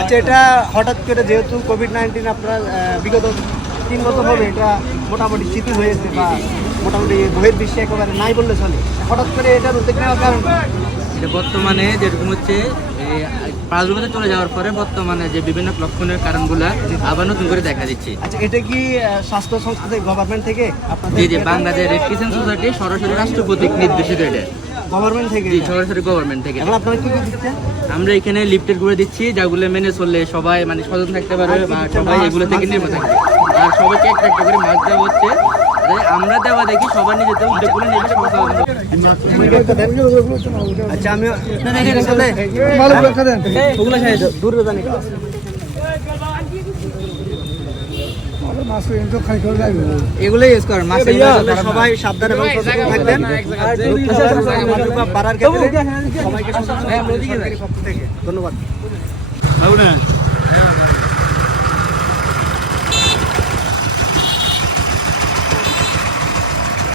আচ্ছা এটা হঠাৎ করে যেহেতু কোভিড নাইন্টিন আপনার বিগত তিন বছর হবে এটা মোটামুটি স্মৃতি হয়েছে বা মোটামুটি বহির বিশ্বে একেবারে নাই বললে চলে। হঠাৎ করে এটার উদ্যোগ নেওয়ার কারণ এটা বর্তমানে যেরকম হচ্ছে এই প্রাণগুলোতে চলে যাওয়ার পরে বর্তমানে যে বিভিন্ন লক্ষণের কারণগুলা আবার নতুন করে দেখা দিচ্ছে। আচ্ছা এটা কি স্বাস্থ্য সংস্থা থেকে গভর্নমেন্ট থেকে G G Bangladesh Red Crescent Society সরাসরি রাষ্ট্রপতি নির্দেশিত এটা। গভর্নমেন্ট থেকে জি সরাসরি গভর্নমেন্ট থেকে। এখন আপনারা কি কি দিচ্ছেন? আমরা এখানে লিফটেড করে দিচ্ছি যাগুলো মেনে চললে সবাই মানে সচেতন থাকতে পারবে বা সবাই এগুলো থেকে নির্ভর থাকবে আর সবাইকে একটা একটা করে মাছ দেওয়া হচ্ছে। আমরা দেওয়া দেখি সবার নিজেতে উদ্যোগ করে দেন। আচ্ছা আমি ওগুলো দূরে জানি এগুলো ইউজ করেন মাছ সবাই সাবধানে এবং থাকবেন। ক্ষেত্রে সবাইকে থেকে। ধন্যবাদ।